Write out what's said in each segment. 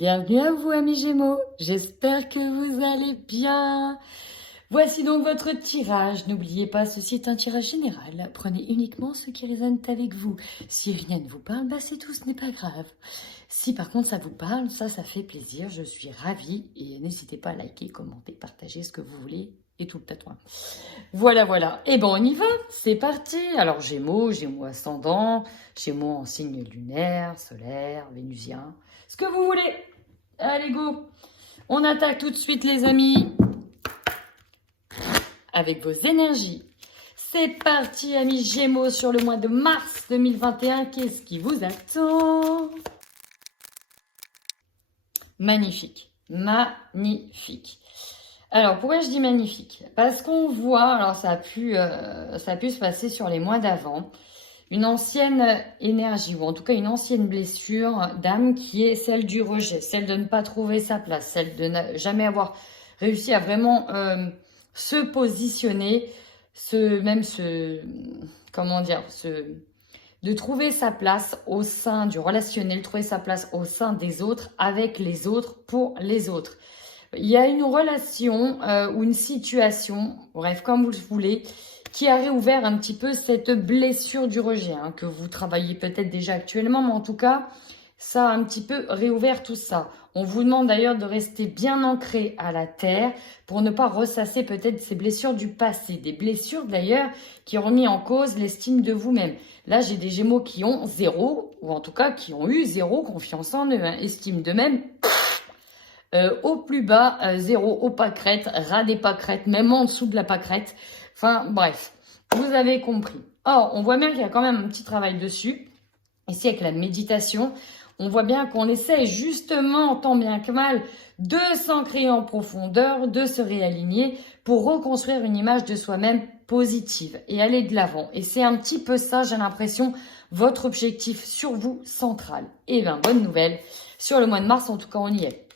Bienvenue à vous, amis Gémeaux. J'espère que vous allez bien. Voici donc votre tirage. N'oubliez pas, ceci est un tirage général. Prenez uniquement ce qui résonne avec vous. Si rien ne vous parle, c'est tout, ce n'est pas grave. Si par contre ça vous parle, ça fait plaisir. Je suis ravie. Et n'hésitez pas à liker, commenter, partager ce que vous voulez. Et tout le tatouage. Voilà. Et on y va. C'est parti. Alors Gémeaux ascendant, Gémeaux en signe lunaire, solaire, vénusien. Ce que vous voulez. Allez, go. On attaque tout de suite, les amis. Avec vos énergies. C'est parti, amis Gémeaux, sur le mois de mars 2021. Qu'est-ce qui vous attend? Magnifique. Alors, pourquoi je dis magnifique? Parce qu'on voit, alors ça a pu se passer sur les mois d'avant, une ancienne énergie, ou en tout cas une ancienne blessure d'âme qui est celle du rejet, celle de ne pas trouver sa place, celle de ne jamais avoir réussi à vraiment se positionner, de trouver sa place au sein du relationnel, trouver sa place au sein des autres, avec les autres, pour les autres. Il y a une relation ou une situation, bref, comme vous le voulez, qui a réouvert un petit peu cette blessure du rejet, que vous travaillez peut-être déjà actuellement, mais en tout cas, ça a un petit peu réouvert tout ça. On vous demande d'ailleurs de rester bien ancré à la terre pour ne pas ressasser peut-être ces blessures du passé. Des blessures d'ailleurs qui ont remis en cause l'estime de vous-même. Là, j'ai des Gémeaux qui ont zéro, ou en tout cas qui ont eu zéro confiance en eux, estime d'eux-mêmes. Au plus bas, zéro au pâquerette, ras des pâquerettes, même en dessous de la pâquerette. Enfin, bref, vous avez compris. Or, on voit bien qu'il y a quand même un petit travail dessus. Ici, avec la méditation, on voit bien qu'on essaie justement, tant bien que mal, de s'ancrer en profondeur, de se réaligner pour reconstruire une image de soi-même positive et aller de l'avant. Et c'est un petit peu ça, j'ai l'impression, votre objectif sur vous central. Eh bien, bonne nouvelle. Sur le mois de mars, en tout cas, on y est.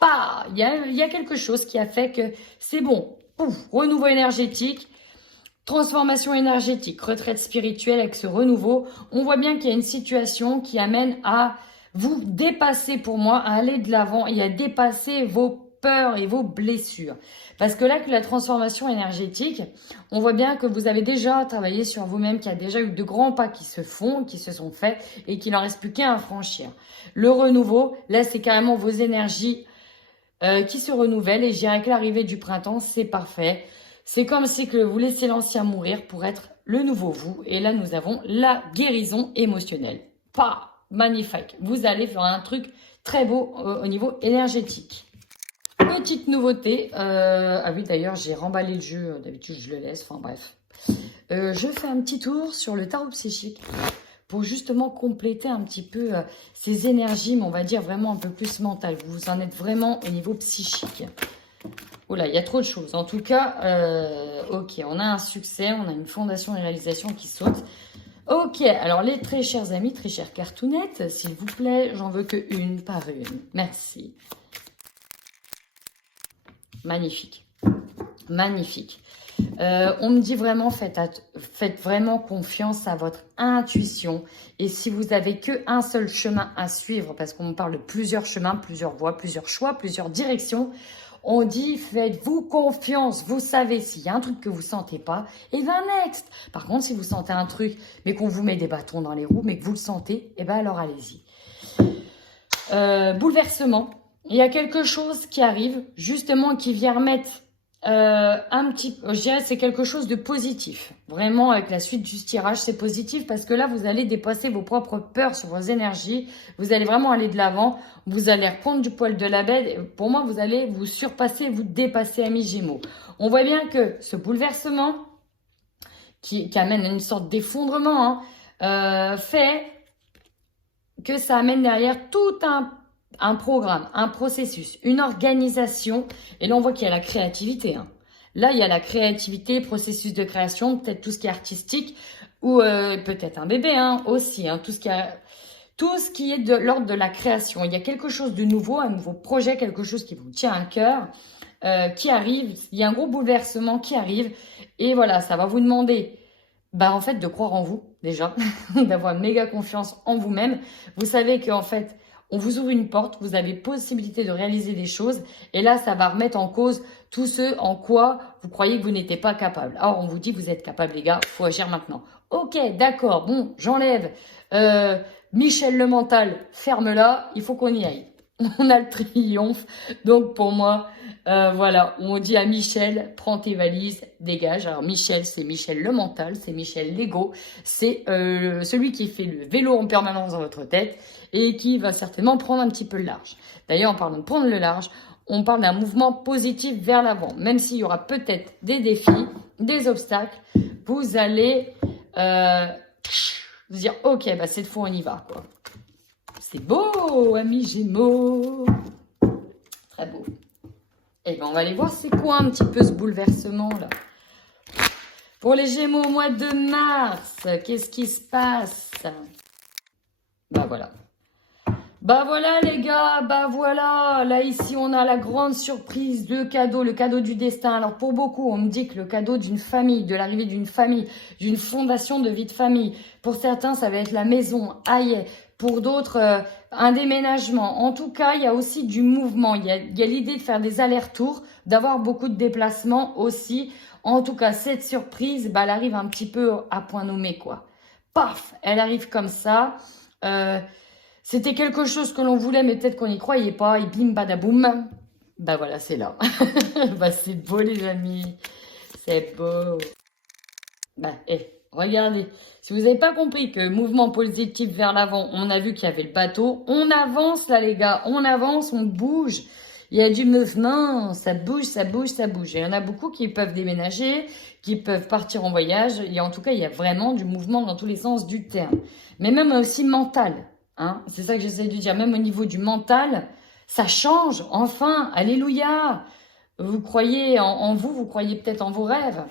Il y a quelque chose qui a fait que c'est bon. Pouf, renouveau énergétique, transformation énergétique, retraite spirituelle avec ce renouveau. On voit bien qu'il y a une situation qui amène à vous dépasser pour moi, à aller de l'avant et à dépasser vos peurs et vos blessures. Parce que là, que la transformation énergétique, on voit bien que vous avez déjà travaillé sur vous-même, qu'il y a déjà eu de grands pas qui se sont faits et qu'il n'en reste plus qu'un à franchir. Le renouveau, là, c'est carrément vos énergies qui se renouvellent et je dirais que l'arrivée du printemps, c'est parfait. C'est comme si que vous laissez l'ancien mourir pour être le nouveau vous. Et là, nous avons la guérison émotionnelle. Magnifique. Vous allez faire un truc très beau au niveau énergétique. Petite nouveauté. Ah oui, d'ailleurs, j'ai remballé le jeu. D'habitude, je le laisse. Enfin, bref. Je fais un petit tour sur le tarot psychique pour justement compléter un petit peu ces énergies, mais on va dire vraiment un peu plus mentales. Vous en êtes vraiment au niveau psychique. Oula, il y a trop de choses. En tout cas, ok, on a un succès, on a une fondation et réalisation qui saute. Ok, alors les très chers amis, très chères cartoonettes, s'il vous plaît, j'en veux que une par une. Merci. Magnifique. On me dit vraiment, faites vraiment confiance à votre intuition. Et si vous avez qu'un seul chemin à suivre, parce qu'on me parle de plusieurs chemins, plusieurs voies, plusieurs choix, plusieurs directions, on dit, faites-vous confiance. Vous savez, s'il y a un truc que vous sentez pas, et next. Par contre, si vous sentez un truc, mais qu'on vous met des bâtons dans les roues, mais que vous le sentez, alors allez-y. Bouleversement. Il y a quelque chose qui arrive, justement, qui vient remettre je dirais c'est quelque chose de positif. Vraiment, avec la suite du tirage, c'est positif parce que là, vous allez dépasser vos propres peurs sur vos énergies. Vous allez vraiment aller de l'avant. Vous allez reprendre du poil de la bête. Pour moi, vous allez vous surpasser, vous dépasser, amis Gémeaux. On voit bien que ce bouleversement, qui amène à une sorte d'effondrement, fait que ça amène derrière tout un programme, un processus, une organisation. Et là, on voit qu'il y a la créativité. Là, il y a la créativité, processus de création, peut-être tout ce qui est artistique, ou peut-être un bébé aussi. Tout ce qui est de l'ordre de la création. Il y a quelque chose de nouveau, un nouveau projet, quelque chose qui vous tient à cœur, qui arrive. Il y a un gros bouleversement qui arrive. Et voilà, ça va vous demander en fait, de croire en vous, déjà, d'avoir méga confiance en vous-même. Vous savez qu'en fait, on vous ouvre une porte, vous avez possibilité de réaliser des choses. Et là, ça va remettre en cause tout ce en quoi vous croyez que vous n'étiez pas capable. Alors, on vous dit, vous êtes capable, les gars, il faut agir maintenant. Ok, d'accord, bon, j'enlève. Michel le mental, ferme-la, il faut qu'on y aille. On a le triomphe. Donc, pour moi, voilà, on dit à Michel, prends tes valises, dégage. Alors, Michel, c'est Michel le mental, c'est Michel l'ego. C'est celui qui fait le vélo en permanence dans votre tête et qui va certainement prendre un petit peu le large. D'ailleurs, en parlant de prendre le large, on parle d'un mouvement positif vers l'avant. Même s'il y aura peut-être des défis, des obstacles, vous allez vous dire, ok, bah cette fois on y va, quoi. C'est beau, amis Gémeaux. Très beau. Et ben on va aller voir c'est quoi un petit peu ce bouleversement là. Pour les Gémeaux au mois de mars, qu'est-ce qui se passe? Bah voilà. Bah voilà les gars, bah voilà. Là ici on a la grande surprise, le cadeau du destin. Alors pour beaucoup on me dit que le cadeau d'une famille, de l'arrivée d'une famille, d'une fondation de vie de famille. Pour certains ça va être la maison, aïe. Pour d'autres un déménagement. En tout cas il y a aussi du mouvement. Il y a l'idée de faire des allers-retours, d'avoir beaucoup de déplacements aussi. En tout cas cette surprise, bah, elle arrive un petit peu à point nommé quoi. Paf, elle arrive comme ça. C'était quelque chose que l'on voulait, mais peut-être qu'on n'y croyait pas. Et bim, badaboum. Bah voilà, c'est là. Bah c'est beau, les amis. C'est beau. Bah, regardez. Si vous n'avez pas compris que mouvement positif vers l'avant, on a vu qu'il y avait le bateau. On avance là, les gars. On avance, on bouge. Il y a du mouvement. Ça bouge, ça bouge, ça bouge. Et il y en a beaucoup qui peuvent déménager, qui peuvent partir en voyage. Et en tout cas, il y a vraiment du mouvement dans tous les sens du terme. Mais même aussi mental. Hein, c'est ça que j'essaie de dire. Même au niveau du mental, ça change. Enfin, alléluia. Vous croyez en vous, vous croyez peut-être en vos rêves.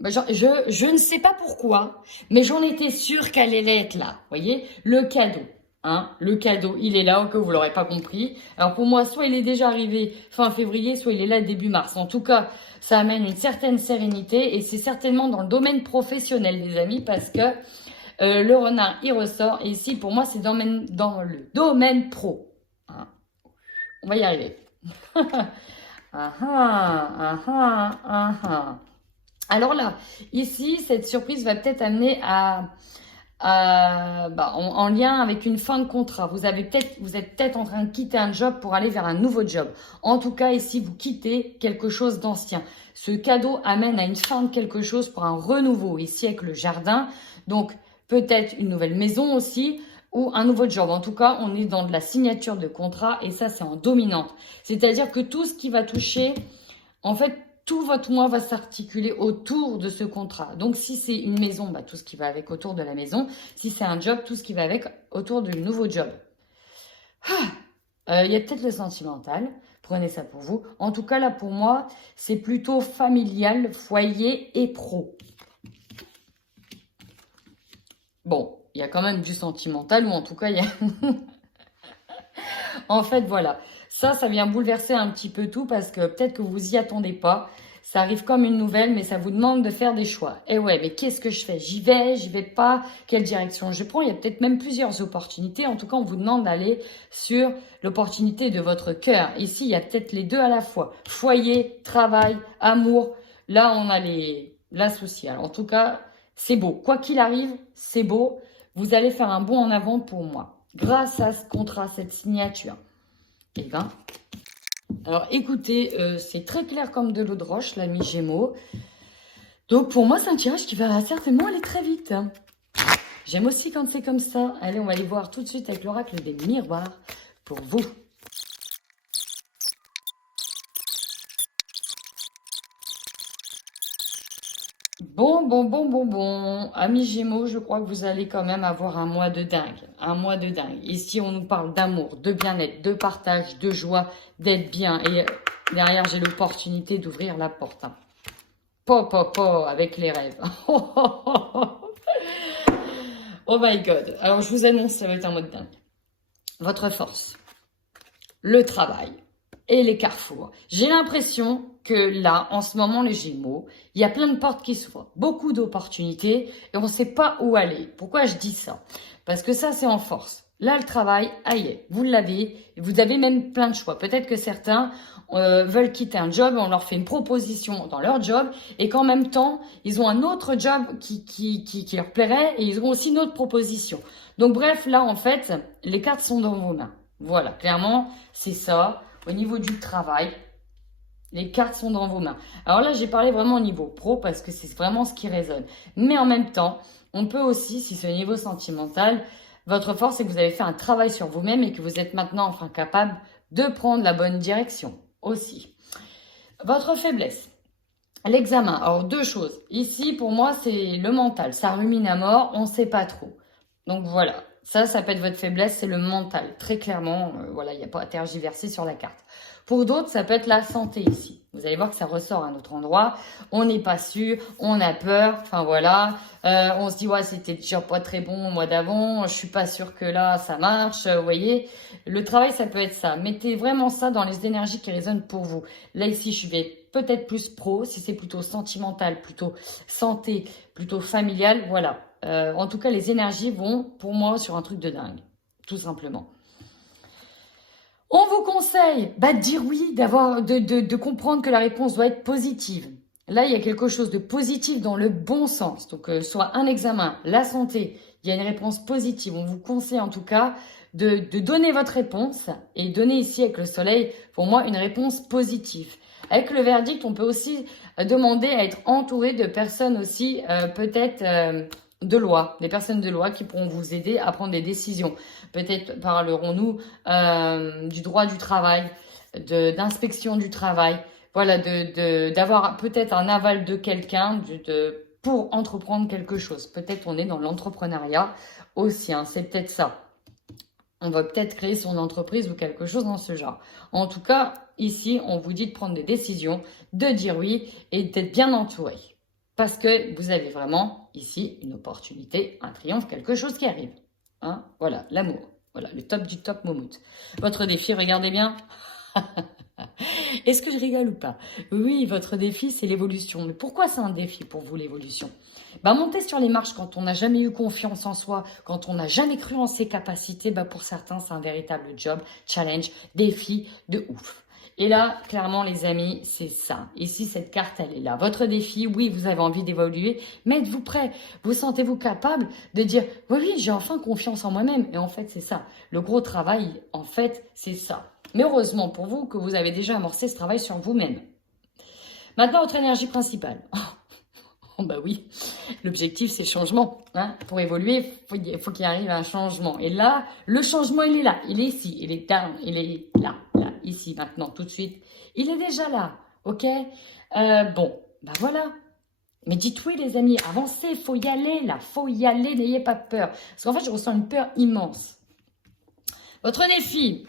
Ben, je ne sais pas pourquoi, mais j'en étais sûre qu'elle allait être là. Vous voyez, le cadeau. Hein, le cadeau, il est là, que vous l'aurez pas compris. Alors pour moi, soit il est déjà arrivé fin février, soit il est là début mars. En tout cas, ça amène une certaine sérénité et c'est certainement dans le domaine professionnel, les amis, parce que le renard, il ressort. Et ici, pour moi, c'est dans le domaine pro. Hein. On va y arriver. Alors là, ici, cette surprise va peut-être amener en lien avec une fin de contrat. Vous êtes peut-être en train de quitter un job pour aller vers un nouveau job. En tout cas, ici, vous quittez quelque chose d'ancien. Ce cadeau amène à une fin de quelque chose pour un renouveau. Ici, avec le jardin. Donc, peut-être une nouvelle maison aussi ou un nouveau job. En tout cas, on est dans de la signature de contrat et ça, c'est en dominante. C'est-à-dire que tout ce qui va toucher, en fait, tout votre mois va s'articuler autour de ce contrat. Donc, si c'est une maison, bah, tout ce qui va avec autour de la maison. Si c'est un job, tout ce qui va avec autour du nouveau job. Il y a peut-être le sentimental. Prenez ça pour vous. En tout cas, là, pour moi, c'est plutôt familial, foyer et pro. Bon, il y a quand même du sentimental, ou en tout cas, il y a... En fait, voilà. Ça vient bouleverser un petit peu tout parce que peut-être que vous y attendez pas. Ça arrive comme une nouvelle, mais ça vous demande de faire des choix. Et ouais, mais qu'est-ce que je fais? J'y vais pas? Quelle direction je prends? Il y a peut-être même plusieurs opportunités. En tout cas, on vous demande d'aller sur l'opportunité de votre cœur. Ici, il y a peut-être les deux à la fois. Foyer, travail, amour. Là, on a la sociale. En tout cas, c'est beau. Quoi qu'il arrive, c'est beau. Vous allez faire un bond en avant pour moi. Grâce à ce contrat, cette signature. Eh ben, alors écoutez, c'est très clair comme de l'eau de roche, l'ami Gémeaux. Donc pour moi, c'est un tirage qui va certainement aller très vite. J'aime aussi quand c'est comme ça. Allez, on va aller voir tout de suite avec l'oracle des miroirs pour vous. Bon. Amis Gémeaux, je crois que vous allez quand même avoir un mois de dingue. Un mois de dingue. Ici, on nous parle d'amour, de bien-être, de partage, de joie, d'être bien. Et derrière, j'ai l'opportunité d'ouvrir la porte. Hein. Avec les rêves. Oh my God. Alors, je vous annonce, ça va être un mois de dingue. Votre force, le travail et les carrefours. J'ai l'impression que là, en ce moment, les Gémeaux, il y a plein de portes qui s'ouvrent, beaucoup d'opportunités et on ne sait pas où aller. Pourquoi je dis ça? Parce que ça, c'est en force. Là, le travail, aïe, vous l'avez. Vous avez même plein de choix. Peut-être que certains veulent quitter un job, on leur fait une proposition dans leur job et qu'en même temps, ils ont un autre job qui leur plairait et ils ont aussi une autre proposition. Donc bref, là, en fait, les cartes sont dans vos mains. Voilà, clairement, c'est ça. Au niveau du travail, les cartes sont dans vos mains. Alors là, j'ai parlé vraiment au niveau pro parce que c'est vraiment ce qui résonne. Mais en même temps, on peut aussi, si c'est au niveau sentimental, votre force, c'est que vous avez fait un travail sur vous-même et que vous êtes maintenant enfin capable de prendre la bonne direction aussi. Votre faiblesse, l'examen. Alors, deux choses. Ici, pour moi, c'est le mental. Ça rumine à mort, on ne sait pas trop. Donc voilà, ça peut être votre faiblesse, c'est le mental. Très clairement, voilà, il n'y a pas à tergiverser sur la carte. Pour d'autres, ça peut être la santé ici. Vous allez voir que ça ressort à un autre endroit. On n'est pas sûr, on a peur, enfin voilà. On se dit, ouais, c'était déjà pas très bon au mois d'avant, je suis pas sûre que là, ça marche. Vous voyez, le travail, ça peut être ça. Mettez vraiment ça dans les énergies qui résonnent pour vous. Là, ici, je vais peut-être plus pro, si c'est plutôt sentimental, plutôt santé, plutôt familial, voilà. En tout cas, les énergies vont, pour moi, sur un truc de dingue, tout simplement. On vous conseille de dire oui, de comprendre que la réponse doit être positive. Là, il y a quelque chose de positif dans le bon sens. Donc, soit un examen, la santé, il y a une réponse positive. On vous conseille en tout cas de donner votre réponse et donner ici avec le soleil, pour moi, une réponse positive. Avec le verdict, on peut aussi demander à être entouré de personnes aussi peut-être de loi, des personnes de loi qui pourront vous aider à prendre des décisions. Peut-être parlerons-nous du droit du travail, d'inspection du travail, voilà, d'avoir peut-être un aval de quelqu'un pour entreprendre quelque chose. Peut-être on est dans l'entrepreneuriat aussi, hein, c'est peut-être ça. On va peut-être créer son entreprise ou quelque chose dans ce genre. En tout cas, ici, on vous dit de prendre des décisions, de dire oui et d'être bien entouré. Parce que vous avez vraiment ici une opportunité, un triomphe, quelque chose qui arrive. Hein, voilà, l'amour. Voilà, le top du top Moumout. Votre défi, regardez bien. Est-ce que je rigole ou pas? Oui, votre défi, c'est l'évolution. Mais pourquoi c'est un défi pour vous, l'évolution? Monter sur les marches quand on n'a jamais eu confiance en soi, quand on n'a jamais cru en ses capacités, pour certains, c'est un véritable job, challenge, défi de ouf. Et là, clairement, les amis, c'est ça. Ici, cette carte, elle est là. Votre défi, oui, vous avez envie d'évoluer, mais êtes-vous prêt? Vous sentez-vous capable de dire, oui, j'ai enfin confiance en moi-même. Et en fait, c'est ça. Le gros travail, en fait, c'est ça. Mais heureusement pour vous que vous avez déjà amorcé ce travail sur vous-même. Maintenant, votre énergie principale. Oh bah oui, l'objectif c'est le changement. Hein. Pour évoluer, il faut qu'il arrive un changement. Et là, le changement il est là, il est ici, il est down, il est là, ici, maintenant, tout de suite. Il est déjà là, ok? Bon, voilà. Mais dites oui les amis, avancez, faut y aller là, faut y aller, n'ayez pas peur. Parce qu'en fait, je ressens une peur immense. Votre défi.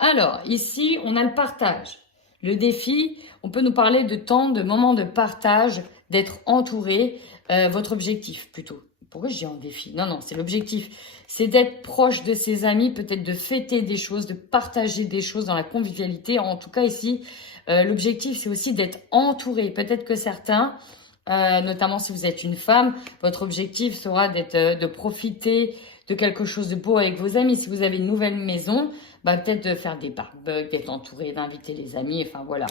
Alors, ici, on a le partage. Le défi, on peut nous parler de temps, de moments de partage, d'être entouré. Votre objectif, plutôt. Pourquoi je dis en défi? Non, c'est l'objectif. C'est d'être proche de ses amis, peut-être de fêter des choses, de partager des choses dans la convivialité. En tout cas, ici, l'objectif, c'est aussi d'être entouré. Peut-être que certains, notamment si vous êtes une femme, votre objectif sera de profiter de quelque chose de beau avec vos amis. Si vous avez une nouvelle maison, peut-être de faire des barbecues, d'être entouré, d'inviter les amis, enfin voilà.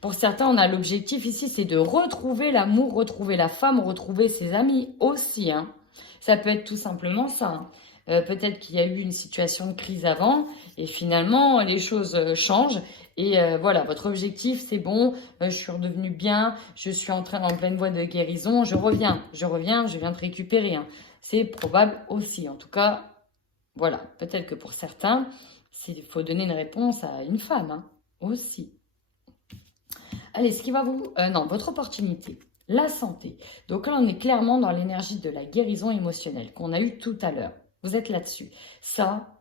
Pour certains, on a l'objectif ici, c'est de retrouver l'amour, retrouver la femme, retrouver ses amis aussi. Hein. Ça peut être tout simplement ça. Hein. Peut-être qu'il y a eu une situation de crise avant et finalement, les choses changent. Et voilà, votre objectif, c'est bon, je suis redevenue bien, je suis en pleine voie de guérison, je viens de récupérer. Hein. C'est probable aussi, en tout cas, voilà, peut-être que pour certains, il faut donner une réponse à une femme, hein, aussi. Allez, ce qui va votre opportunité, la santé. Donc là, on est clairement dans l'énergie de la guérison émotionnelle qu'on a eue tout à l'heure. Vous êtes là-dessus. Ça,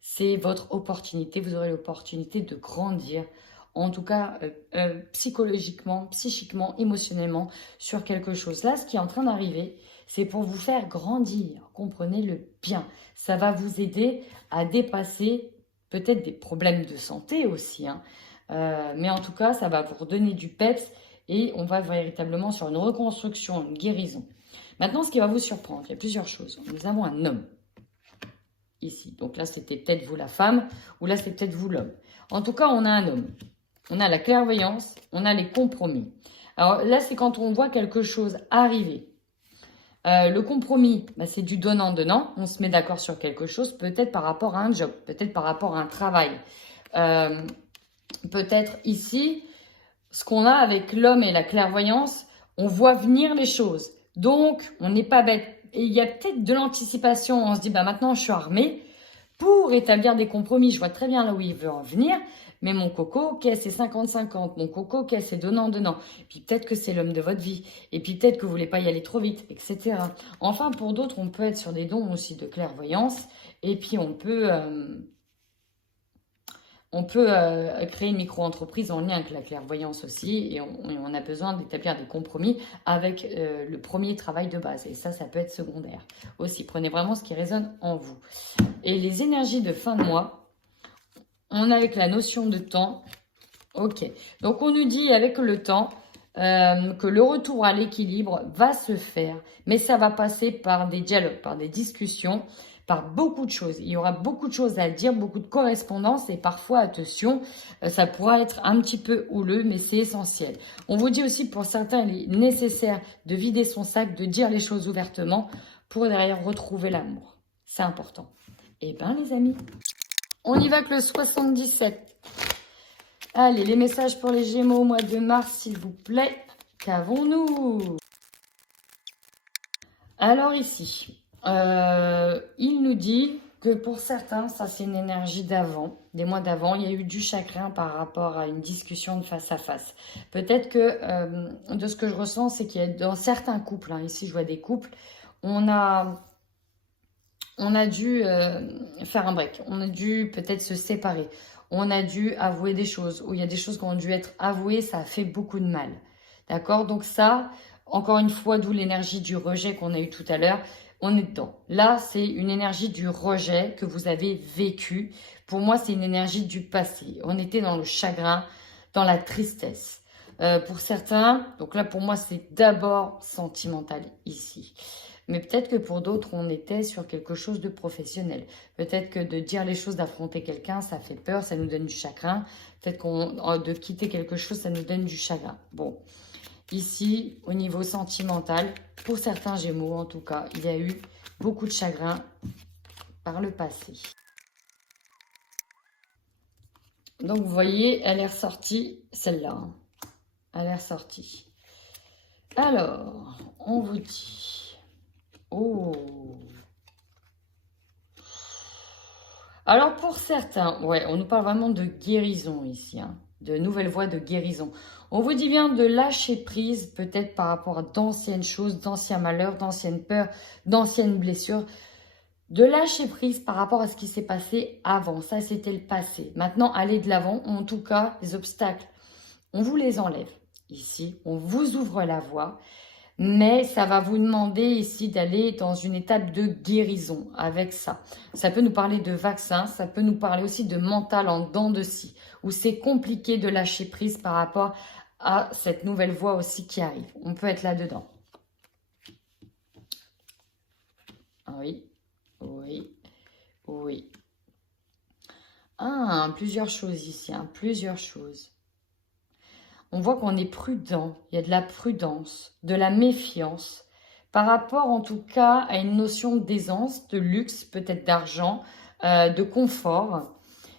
c'est votre opportunité. Vous aurez l'opportunité de grandir, en tout cas psychologiquement, psychiquement, émotionnellement, sur quelque chose. Là, ce qui est en train d'arriver, c'est pour vous faire grandir. Comprenez-le bien. Ça va vous aider à dépasser peut-être des problèmes de santé aussi. Hein. Mais en tout cas, ça va vous redonner du peps et on va véritablement sur une reconstruction, une guérison. Maintenant, ce qui va vous surprendre, il y a plusieurs choses. Nous avons un homme. ici. Donc là, c'était peut-être vous la femme, ou là, c'est peut-être vous l'homme. En tout cas, on a un homme. On a la clairvoyance, on a les compromis. Alors là, c'est quand on voit quelque chose arriver. Le compromis, bah, c'est du donnant-donnant. On se met d'accord sur quelque chose, peut-être par rapport à un job, peut-être par rapport à un travail. Peut-être ici, ce qu'on a avec l'homme et la clairvoyance, on voit venir les choses. Donc, on n'est pas bête. Et il y a peut-être de l'anticipation. On se dit, bah maintenant, je suis armée pour établir des compromis. Je vois très bien là où il veut en venir. Mais mon coco, ok, c'est 50-50. Mon coco, ok, c'est donnant-donnant. Et puis peut-être que c'est l'homme de votre vie. Et puis peut-être que vous voulez pas y aller trop vite, etc. Enfin, pour d'autres, on peut être sur des dons aussi de clairvoyance. Et puis on peut créer une micro-entreprise en lien avec la clairvoyance aussi. Et on a besoin d'établir des compromis avec le premier travail de base. Et ça peut être secondaire aussi. Prenez vraiment ce qui résonne en vous. Et les énergies de fin de mois, on a avec la notion de temps. Ok. Donc, on nous dit avec le temps que le retour à l'équilibre va se faire. Mais ça va passer par des dialogues, par des discussions, par beaucoup de choses. Il y aura beaucoup de choses à dire, beaucoup de correspondances. Et parfois, attention, ça pourra être un petit peu houleux, mais c'est essentiel. On vous dit aussi, pour certains, il est nécessaire de vider son sac, de dire les choses ouvertement pour derrière retrouver l'amour. C'est important. Eh bien, les amis, on y va avec le 77. Allez, les messages pour les Gémeaux au mois de mars, s'il vous plaît. Qu'avons-nous? Alors ici, il nous dit que pour certains, ça c'est une énergie d'avant, des mois d'avant, il y a eu du chagrin par rapport à une discussion de face à face. Peut-être que, de ce que je ressens, c'est qu'il y a dans certains couples, hein, ici je vois des couples, on a dû faire un break, on a dû peut-être se séparer, on a dû avouer des choses, ou il y a des choses qui ont dû être avouées, ça a fait beaucoup de mal. D'accord? Donc ça, encore une fois, d'où l'énergie du rejet qu'on a eu tout à l'heure, on est dedans. Là, c'est une énergie du rejet que vous avez vécu. Pour moi, c'est une énergie du passé. On était dans le chagrin, dans la tristesse. Pour certains, donc là, pour moi, c'est d'abord sentimental ici. Mais peut-être que pour d'autres, on était sur quelque chose de professionnel. Peut-être que de dire les choses, d'affronter quelqu'un, ça fait peur, ça nous donne du chagrin. Peut-être de quitter quelque chose, ça nous donne du chagrin. Bon, ici, au niveau sentimental, pour certains Gémeaux en tout cas, il y a eu beaucoup de chagrin par le passé. Donc, vous voyez, elle est ressortie, celle-là. Hein. Elle est ressortie. Alors, on vous dit... Oh. Alors pour certains, ouais, on nous parle vraiment de guérison ici, hein, de nouvelles voies de guérison. On vous dit bien de lâcher prise, peut-être par rapport à d'anciennes choses, d'anciens malheurs, d'anciennes peurs, d'anciennes blessures. De lâcher prise par rapport à ce qui s'est passé avant. Ça, c'était le passé. Maintenant, aller de l'avant. En tout cas, les obstacles, on vous les enlève. Ici, on vous ouvre la voie. Mais ça va vous demander ici d'aller dans une étape de guérison avec ça. Ça peut nous parler de vaccin, ça peut nous parler aussi de mental en dents de scie, où c'est compliqué de lâcher prise par rapport à cette nouvelle voie aussi qui arrive. On peut être là-dedans. Oui, oui, oui. Ah, plusieurs choses ici, hein, plusieurs choses. On voit qu'on est prudent, il y a de la prudence, de la méfiance, par rapport en tout cas à une notion d'aisance, de luxe, peut-être d'argent, de confort.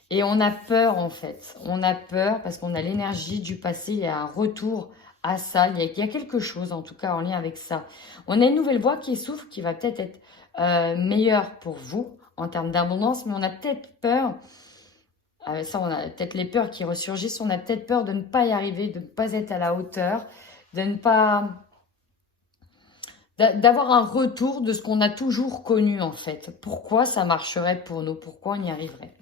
Et on a peur en fait, on a peur parce qu'on a l'énergie du passé, il y a un retour à ça, il y a quelque chose en tout cas en lien avec ça. On a une nouvelle voie qui s'ouvre, qui va peut-être être, meilleure pour vous en termes d'abondance, mais on a peut-être peur... ça, on a peut-être les peurs qui ressurgissent. On a peut-être peur de ne pas y arriver, de ne pas être à la hauteur, de ne pas... d'avoir un retour de ce qu'on a toujours connu, en fait. Pourquoi ça marcherait pour nous? Pourquoi on y arriverait?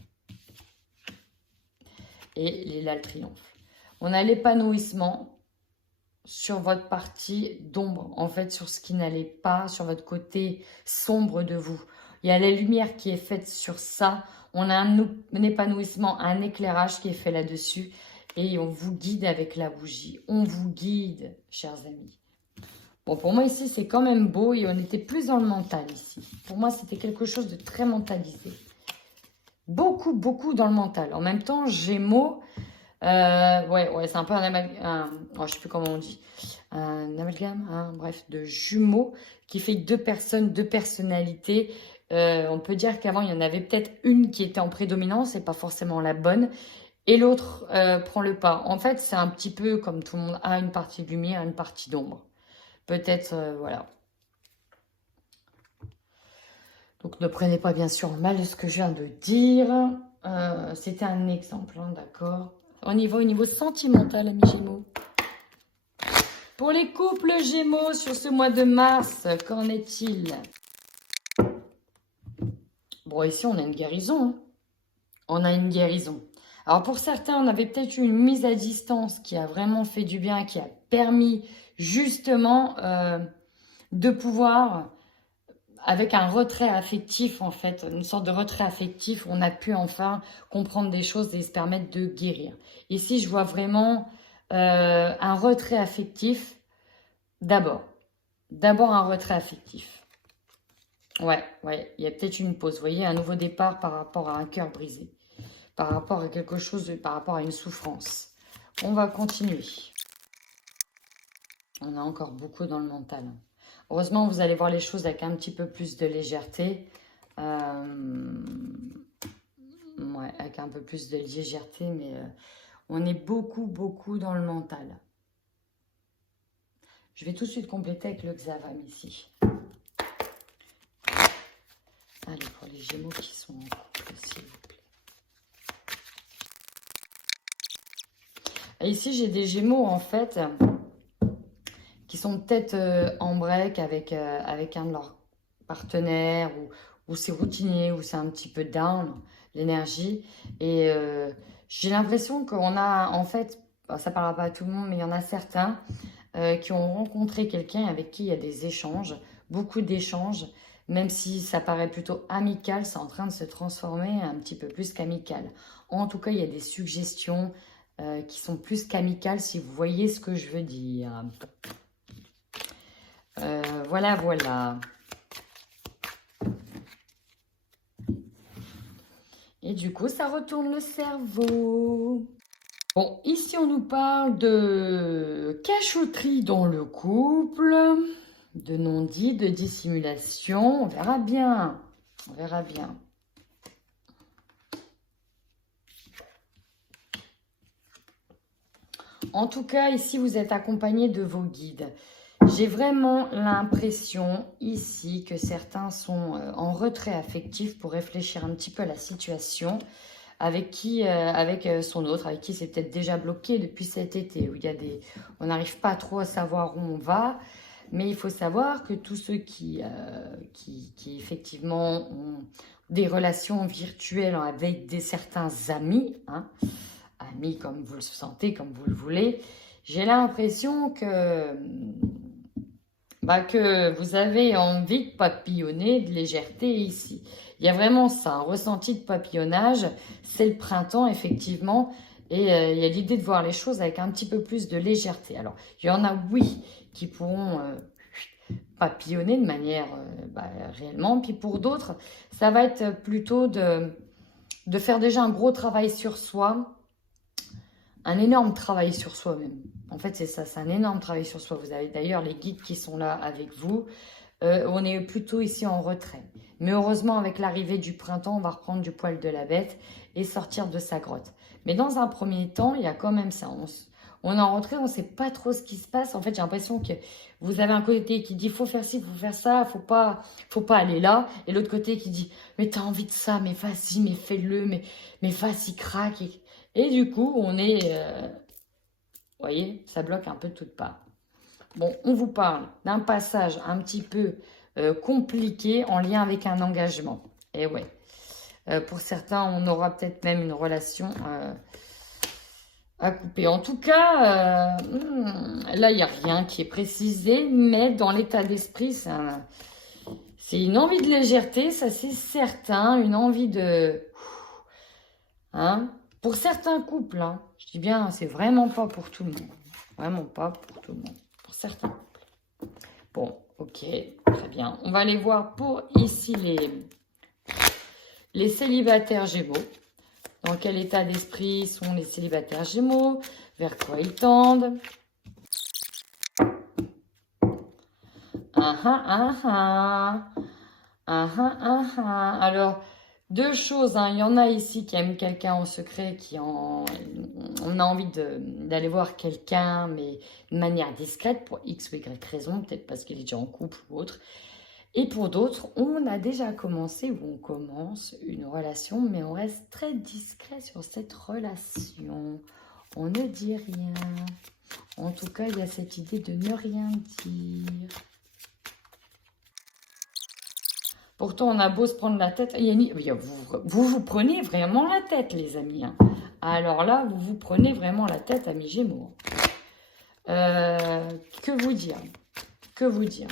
Et là, le triomphe. On a l'épanouissement sur votre partie d'ombre, en fait, sur ce qui n'allait pas, sur votre côté sombre de vous. Il y a la lumière qui est faite sur ça. On a un épanouissement, un éclairage qui est fait là-dessus. Et on vous guide avec la bougie. On vous guide, chers amis. Bon, pour moi, ici, c'est quand même beau. Et on était plus dans le mental, ici. Pour moi, c'était quelque chose de très mentalisé. Beaucoup, beaucoup dans le mental. En même temps, Gémeaux, ouais, c'est un peu oh, je sais plus comment on dit, un amalgame, hein, bref, de jumeaux qui fait deux personnes, deux personnalités. On peut dire qu'avant, il y en avait peut-être une qui était en prédominance et pas forcément la bonne, et l'autre prend le pas. En fait, c'est un petit peu comme tout le monde a une partie de lumière, une partie d'ombre. Peut-être, voilà. Donc, ne prenez pas bien sûr mal ce que je viens de dire. C'était un exemple, hein, d'accord. On y va au niveau sentimental, amis Gémeaux. Pour les couples Gémeaux sur ce mois de mars, qu'en est-il? Bon, ici, on a une guérison. Hein. On a une guérison. Alors, pour certains, on avait peut-être eu une mise à distance qui a vraiment fait du bien, qui a permis justement de pouvoir, avec un retrait affectif, en fait, une sorte de retrait affectif, on a pu enfin comprendre des choses et se permettre de guérir. Ici, je vois vraiment un retrait affectif d'abord. D'abord, un retrait affectif. Ouais, il y a peut-être une pause. Vous voyez, un nouveau départ par rapport à un cœur brisé. Par rapport à quelque chose, par rapport à une souffrance. On va continuer. On a encore beaucoup dans le mental. Heureusement, vous allez voir les choses avec un petit peu plus de légèreté. Ouais, avec un peu plus de légèreté, mais on est beaucoup, beaucoup dans le mental. Je vais tout de suite compléter avec le Xavam ici. Allez, pour les Gémeaux qui sont en couple, s'il vous plaît. Et ici, j'ai des Gémeaux, en fait, qui sont peut-être en break avec un de leurs partenaires, ou c'est routinier, ou c'est un petit peu down, l'énergie. Et j'ai l'impression qu'on a, en fait, ça ne parlera pas à tout le monde, mais il y en a certains qui ont rencontré quelqu'un avec qui il y a des échanges, beaucoup d'échanges, même si ça paraît plutôt amical, c'est en train de se transformer un petit peu plus qu'amical. En tout cas, il y a des suggestions qui sont plus qu'amicales, si vous voyez ce que je veux dire. Voilà, voilà. Et du coup, ça retourne le cerveau. Bon, ici, on nous parle de cachotterie dans le couple, de non-dit, de dissimulation. On verra bien. On verra bien. En tout cas, ici, vous êtes accompagné de vos guides. J'ai vraiment l'impression ici que certains sont en retrait affectif pour réfléchir un petit peu à la situation avec son autre, avec qui c'est peut-être déjà bloqué depuis cet été, où on n'arrive pas trop à savoir où on va. Mais il faut savoir que tous ceux qui effectivement ont des relations virtuelles avec certains amis, hein, amis comme vous le sentez, comme vous le voulez, j'ai l'impression que vous avez envie de papillonner, de légèreté ici. Il y a vraiment ça, un ressenti de papillonnage. C'est le printemps, effectivement. Et il y a l'idée de voir les choses avec un petit peu plus de légèreté. Alors, il y en a, oui, qui pourront papillonner de manière réellement. Puis pour d'autres, ça va être plutôt de faire déjà un gros travail sur soi. Un énorme travail sur soi-même. En fait, c'est ça, c'est un énorme travail sur soi. Vous avez d'ailleurs les guides qui sont là avec vous. On est plutôt ici en retrait. Mais heureusement, avec l'arrivée du printemps, on va reprendre du poil de la bête et sortir de sa grotte. Mais dans un premier temps, il y a quand même ça. On est en retrait, on ne sait pas trop ce qui se passe. En fait, j'ai l'impression que vous avez un côté qui dit « faut faire ci, faut faire ça, faut pas aller là ». Et l'autre côté qui dit « mais t'as envie de ça, mais vas-y, mais fais-le, mais vas-y, craque ». Et du coup, on est... vous voyez, ça bloque un peu de toutes parts. Bon, on vous parle d'un passage un petit peu compliqué en lien avec un engagement. Et ouais, pour certains, on aura peut-être même une relation à couper. En tout cas, là, il n'y a rien qui est précisé, mais dans l'état d'esprit, c'est une envie de légèreté, ça c'est certain, une envie de... Hein, pour certains couples, hein, je dis bien, c'est vraiment pas pour tout le monde. Vraiment pas pour tout le monde. Pour certains couples. Bon, ok, très bien. On va aller voir pour ici les célibataires Gémeaux. Dans quel état d'esprit sont les célibataires Gémeaux? Vers quoi ils tendent? Alors, deux choses, hein. Il y en a ici qui aiment quelqu'un en secret, on a envie d'aller voir quelqu'un, mais de manière discrète, pour X ou Y raison, peut-être parce qu'il est déjà en couple ou autre. Et pour d'autres, on a déjà commencé ou on commence une relation, mais on reste très discret sur cette relation. On ne dit rien. En tout cas, il y a cette idée de ne rien dire. Pourtant, on a beau se prendre la tête. Vous prenez vraiment la tête, les amis. Hein. Alors là, vous vous prenez vraiment la tête, amis Gémeaux. Que vous dire? Que vous dire?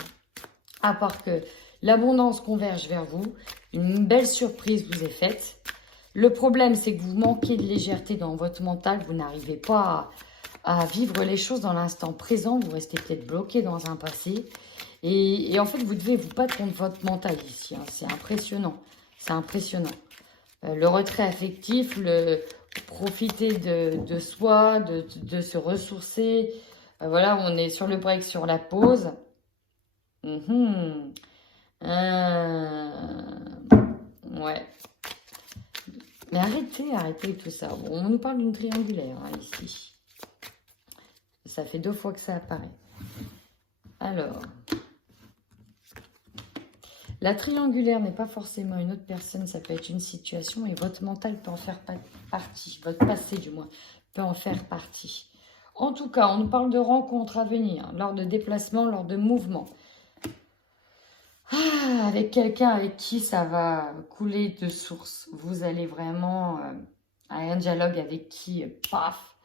À part que l'abondance converge vers vous, une belle surprise vous est faite. Le problème, c'est que vous manquez de légèreté dans votre mental. Vous n'arrivez pas à vivre les choses dans l'instant présent. Vous restez peut-être bloqué dans un passé. Et en fait, vous devez vous battre contre votre mental ici. Hein. C'est impressionnant. C'est impressionnant. Le retrait affectif, profiter de soi, de se ressourcer. Voilà, on est sur le break, sur la pause. Ouais. Mais arrêtez tout ça. Bon, on nous parle d'une triangulaire hein, ici. Ça fait 2 fois que ça apparaît. Alors, la triangulaire n'est pas forcément une autre personne, ça peut être une situation et votre mental peut en faire partie. Votre passé, du moins, peut en faire partie. En tout cas, on nous parle de rencontres à venir, lors de déplacements, lors de mouvements. Avec quelqu'un avec qui ça va couler de source. Vous allez vraiment à un dialogue avec qui, paf,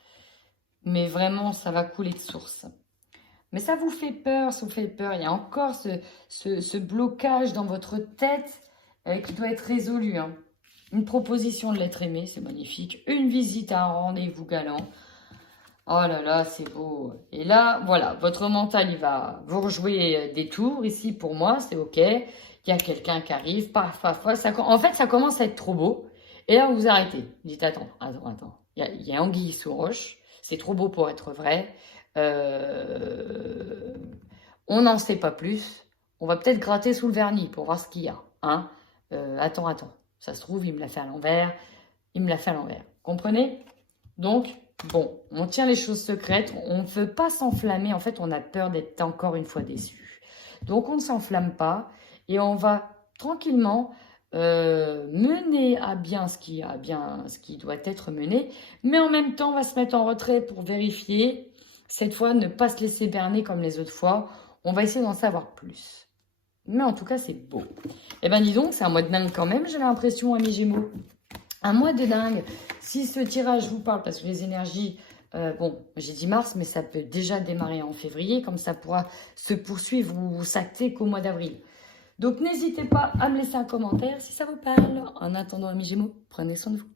mais vraiment, ça va couler de source. Mais ça vous fait peur, ça vous fait peur. Il y a encore ce blocage dans votre tête qui doit être résolu. Hein. Une proposition de l'être aimé, c'est magnifique. Une visite à un rendez-vous galant. Oh là là, c'est beau. Et là, voilà, votre mental, il va vous rejouer des tours. Ici, pour moi, c'est OK. Il y a quelqu'un qui arrive, paf. En fait, ça commence à être trop beau. Et là, vous arrêtez. Vous dites, attends. Il y a anguille sous roche. C'est trop beau pour être vrai. On n'en sait pas plus. On va peut-être gratter sous le vernis pour voir ce qu'il y a. Hein. Attends. Ça se trouve, il me l'a fait à l'envers. Comprenez? Donc, bon, on tient les choses secrètes. On ne veut pas s'enflammer. En fait, on a peur d'être encore une fois déçu. Donc, on ne s'enflamme pas. Et on va tranquillement mener à bien ce qui doit être mené. Mais en même temps, on va se mettre en retrait pour vérifier. Cette fois, ne pas se laisser berner comme les autres fois. On va essayer d'en savoir plus. Mais en tout cas, c'est beau. Eh bien, dis donc, c'est un mois de dingue quand même, j'ai l'impression, amis Gémeaux. Un mois de dingue. Si ce tirage vous parle, parce que les énergies, bon, j'ai dit mars, mais ça peut déjà démarrer en février, comme ça pourra se poursuivre ou s'acter qu'au mois d'avril. Donc, n'hésitez pas à me laisser un commentaire si ça vous parle. En attendant, amis Gémeaux, prenez soin de vous.